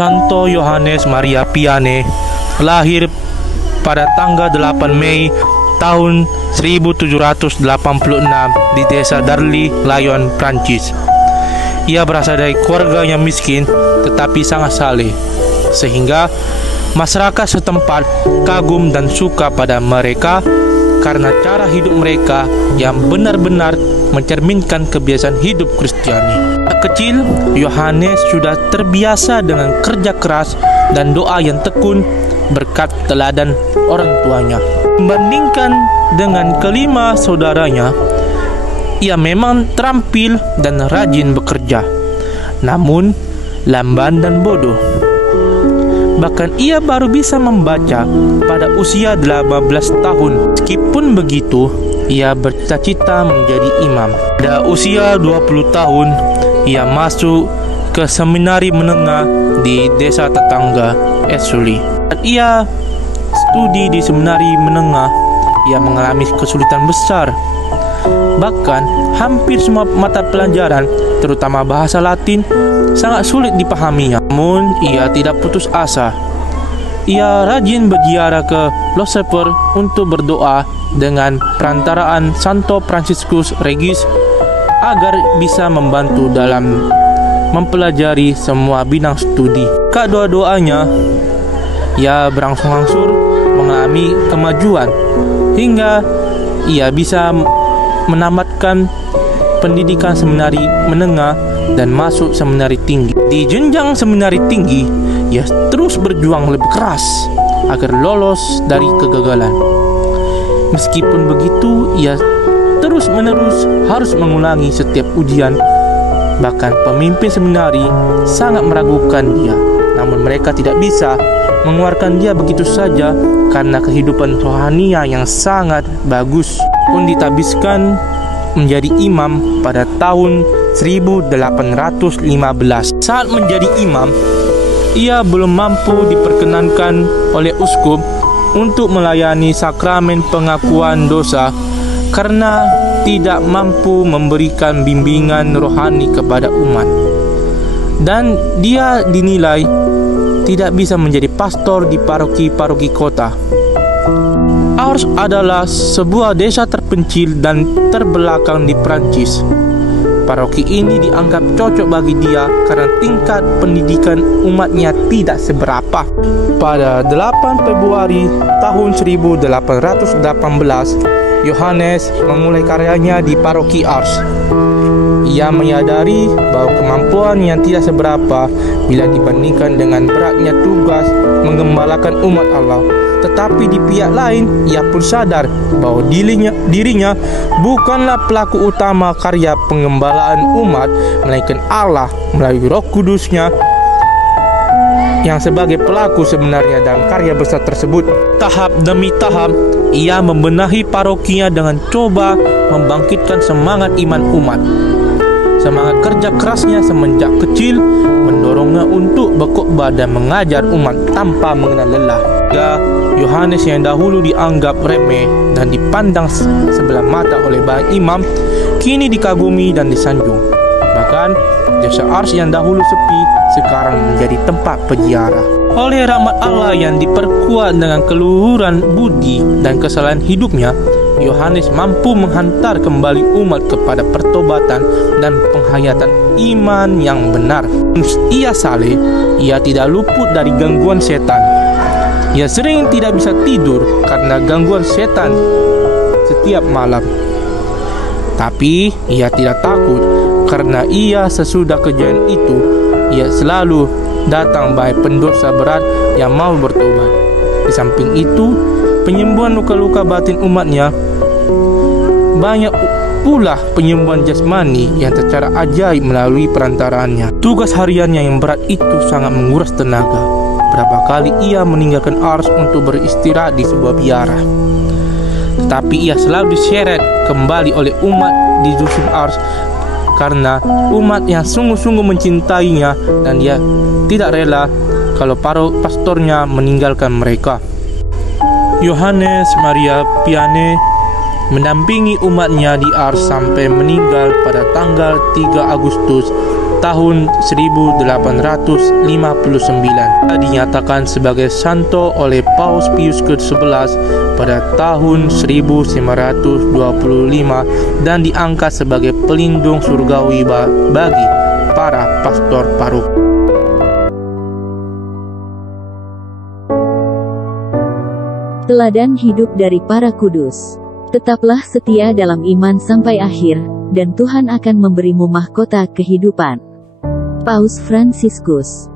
Santo Yohanes Maria Vianney lahir pada tanggal 8 Mei tahun 1786 di desa Darly, Lyon, Prancis. Ia berasal dari keluarga yang miskin tetapi sangat saleh, sehingga masyarakat setempat kagum dan suka pada mereka karena cara hidup mereka yang benar-benar mencerminkan kebiasaan hidup Kristiani. Kecil, Yohanes sudah terbiasa dengan kerja keras dan doa yang tekun berkat teladan orang tuanya. Membandingkan dengan kelima saudaranya, ia memang terampil dan rajin bekerja, namun lamban dan bodoh. Bahkan ia baru bisa membaca pada usia 18 tahun. Meskipun begitu, ia bercita-cita menjadi imam. Pada usia 20 tahun, ia masuk ke seminari menengah di desa tetangga Esuli. Saat ia studi di seminari menengah, ia mengalami kesulitan besar. Bahkan hampir semua mata pelajaran, terutama bahasa Latin, sangat sulit dipahaminya. Namun ia tidak putus asa. Ia rajin berziarah ke Loseper untuk berdoa dengan perantaraan Santo Franciscus Regis agar bisa membantu dalam mempelajari semua bidang studi. Kedua-duanya ia berangsur-angsur mengalami kemajuan hingga ia bisa menamatkan pendidikan seminari menengah dan masuk seminari tinggi. Di jenjang seminari tinggi, ia terus berjuang lebih keras agar lolos dari kegagalan. Meskipun begitu, ia terus-menerus harus mengulangi setiap ujian. Bahkan pemimpin seminari sangat meragukan dia, namun mereka tidak bisa mengeluarkan dia begitu saja karena kehidupan rohania yang sangat bagus. Pun ditabiskan menjadi imam pada tahun 1815. Saat menjadi imam, ia belum mampu diperkenankan oleh uskup untuk melayani sakramen pengakuan dosa karena tidak mampu memberikan bimbingan rohani kepada umat, dan dia dinilai tidak bisa menjadi pastor di paroki-paroki kota. Ars adalah sebuah desa terpencil dan terbelakang di Prancis. Paroki ini dianggap cocok bagi dia karena tingkat pendidikan umatnya tidak seberapa. Pada 8 Februari tahun 1818, Yohanes memulai karyanya di paroki Ars. Ia menyadari bahwa kemampuan yang tidak seberapa bila dibandingkan dengan beratnya tugas menggembalakan umat Allah. Tetapi di pihak lain, ia pun sadar bahwa dirinya bukanlah pelaku utama karya penggembalaan umat, melainkan Allah melalui Roh Kudus-Nya yang sebagai pelaku sebenarnya dalam karya besar tersebut. Tahap demi tahap, ia membenahi parokinya dengan coba membangkitkan semangat iman umat. Semangat kerja kerasnya semenjak kecil mendorongnya untuk berkhotbah dan mengajar umat tanpa mengenal lelah. Yohanes yang dahulu dianggap remeh dan dipandang sebelah mata oleh banyak imam, kini dikagumi dan disanjung. Bahkan desa Ars yang dahulu sepi sekarang menjadi tempat peziarah. Oleh rahmat Allah yang diperkuat dengan keluhuran budi dan kesalahan hidupnya, Yohanes mampu menghantar kembali umat kepada pertobatan dan penghayatan iman yang benar. Ia saleh, ia tidak luput dari gangguan setan. Ia sering tidak bisa tidur karena gangguan setan setiap malam. Tapi ia tidak takut karena ia sesudah kejadian itu, ia selalu datang baik pendosa berat yang mau bertobat. Di samping itu, penyembuhan luka-luka batin umatnya, banyak pula penyembuhan jasmani yang secara ajaib melalui perantaraannya. Tugas hariannya yang berat itu sangat menguras tenaga. Berapa kali ia meninggalkan Ars untuk beristirahat di sebuah biara, tetapi ia selalu diseret kembali oleh umat di dusun Ars karena umat yang sungguh-sungguh mencintainya dan dia tidak rela kalau pastornya meninggalkan mereka. Yohanes Maria Vianney mendampingi umatnya di Ars sampai meninggal pada tanggal 3 Agustus tahun 1859. Dinyatakan sebagai santo oleh Paus Pius ke-11 pada tahun 1925 dan diangkat sebagai pelindung surgawi bagi para pastor paroki. Teladan hidup dari para kudus. Tetaplah setia dalam iman sampai akhir, dan Tuhan akan memberimu mahkota kehidupan. Paus Fransiskus.